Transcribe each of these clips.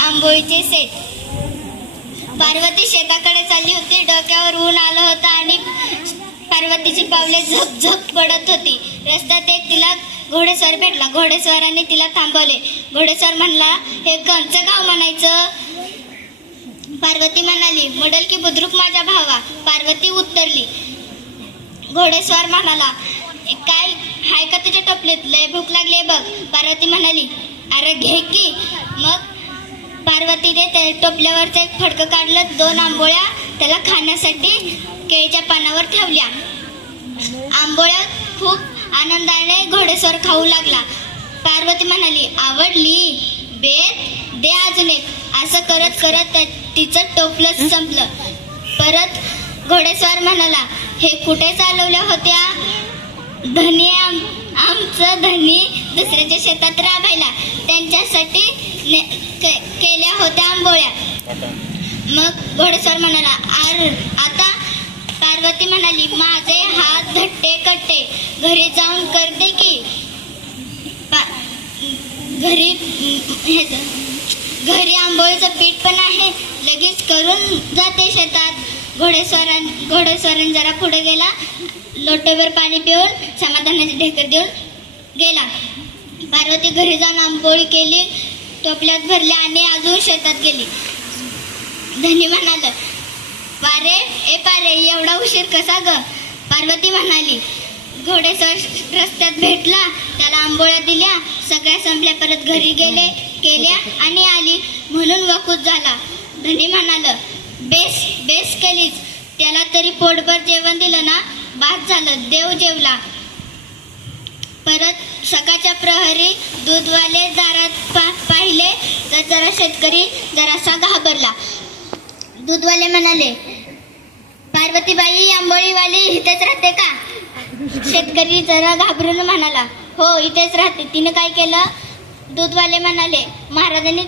आंबोळीचे set. Parvati शेताकडे चालली होती. डोक्यावर ऊन आलं होतं आणि पार्वतीची पावले झप झप पडत होती. रस्त्यात एक तिला घोडेस्वार भेटला. घोडेस्वाराने तिला थांबवले. घोडेस्वार म्हणला, हे कोणचं गाव म्हणायचं? पार्वती म्हणाली, मडल की बुद्रुक माझ्या भावा. पार्वती उत्तरली. घोडेस्वार म्हणाला, काय हाय का तुझ्या टपलीत? लय भूक लागली बघ. पार्वती म्हणाली, अरे घे की. मग पार्वतीने त्या टोपल्यावरचं एक फडकं काढलं. 2 आंबोळ्या त्याला खाण्यासाठी केळीच्या पानावर ठेवल्या. आंबोळ्या खूप आनंदाने घोडेस्वार खाऊ लागला. पार्वती म्हणाली, आवडली? बेत दे अजून एक. असं करत करत तिचं टोपलं संपलं. परत घोडेस्वार म्हणाला, हे कुठे चालवल्या होत्या? धनी आमचं धनी दुसऱ्याच्या शेतात राबायला त्यांच्यासाठी केल्या होत्या आंबोळ्या. मग घोडेस्वार म्हणाला, आता? पार्वती म्हणाली, माझे हात धट्टे कट्टे. घरी जाऊन करते की. घरी आंबोळीचं पीठ पण आहे. लगेच करून जाते शेतात. घोडेस्वारान जरा पुढे गेला. लोटोभर पाणी पिऊन समाधानाची ढेकर देऊन गेला. पार्वती घरी जाऊन आंबोळी केली, टोपल्यात भरली आणि अजून शेतात गेली. धनी म्हणाल, पारे एवढा उशीर कसा ग? पार्वती म्हणाली, घोडेस्वार रस्त्यात भेटला, त्याला आंबोळ्या दिल्या, सगळ्या संपल्या. परत घरी गेले, केल्या आणि आली म्हणून वकूच झाला. धनी म्हणाल, बेस केलीच. त्याला तरी पोटभर जेवण दिलं ना, बास झालं. देव जेवला. परत सकाळच्या प्रहरी दूधवाले दारात पाहिले तर जरा शेतकरी जरासा घाबरला. दूधवाले म्हणाले, पार्वतीबाई आंबोळीवाली इथेच राहते का? शेतकरी जरा घाबरून म्हणाला, हो इथेच राहते. तिने काय केलं? दूधवाले म्हणाले, महाराजांनी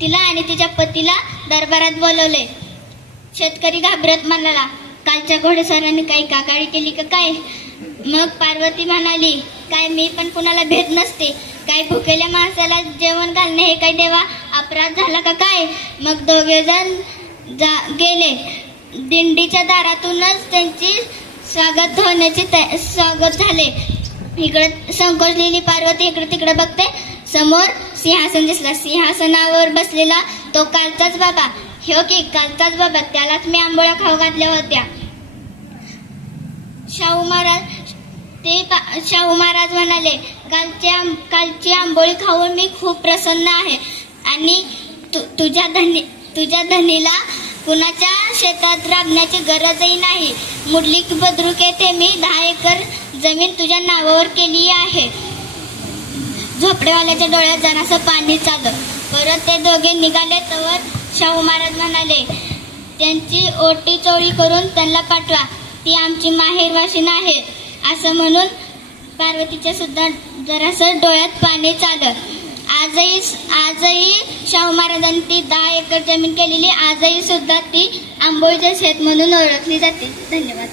तिला आणि तिच्या पतीला दरबारात बोलवले. शेतकरी घाबरत म्हणाला, कालच्या घोडेस्वारांनी काही काकाळी केली का काय? मग पार्वती म्हणाली, काय मी पण कुणाला भेट नसते. काय भुकेल्या माणसाला जेवण घालणे हे काय देवा अपराध झाला का काय? मग दोघेजण गेले. दिंडीच्या दारातूनच त्यांची स्वागत झाले. इकडे संकोचलेली पार्वती इकडे तिकडे बघते. समोर सिंहासन दिसला. सिंहासनावर बसलेला तो कालचाच बाबा. हो की कालचाच बाबा, त्यालाच मी आंबोळ्या खाऊ घातल्या होत्या. शाहू महाराज म्हणाले, कालची आंबोळी खाऊन मी खूप प्रसन्न आहे आणि तुझ्या धनीला कुणाच्या शेतात राबण्याची गरजही नाही. मुडली बुद्रुक येथे मी 10 एकर जमीन तुझ्या नावावर केली आहे. झोपडेवाल्याच्या डोळ्यात जरासं पाणी चाललं. परत ते दोघे निघाले. तवर शाहू महाराज म्हणाले, त्यांची ओटी चोळी करून त्यांना पाठवा. ती आमची माहेरवाशीण आहे. असं म्हणून पार्वतीच्या सुद्धा जरासं डोळ्यात पाणी चाललं. आजही शाहू महाराजांनी ती 10 एकर जमीन केलेली. आजही सुद्धा ती आंबोळीचं शेत म्हणून ओळखली जाते. धन्यवाद.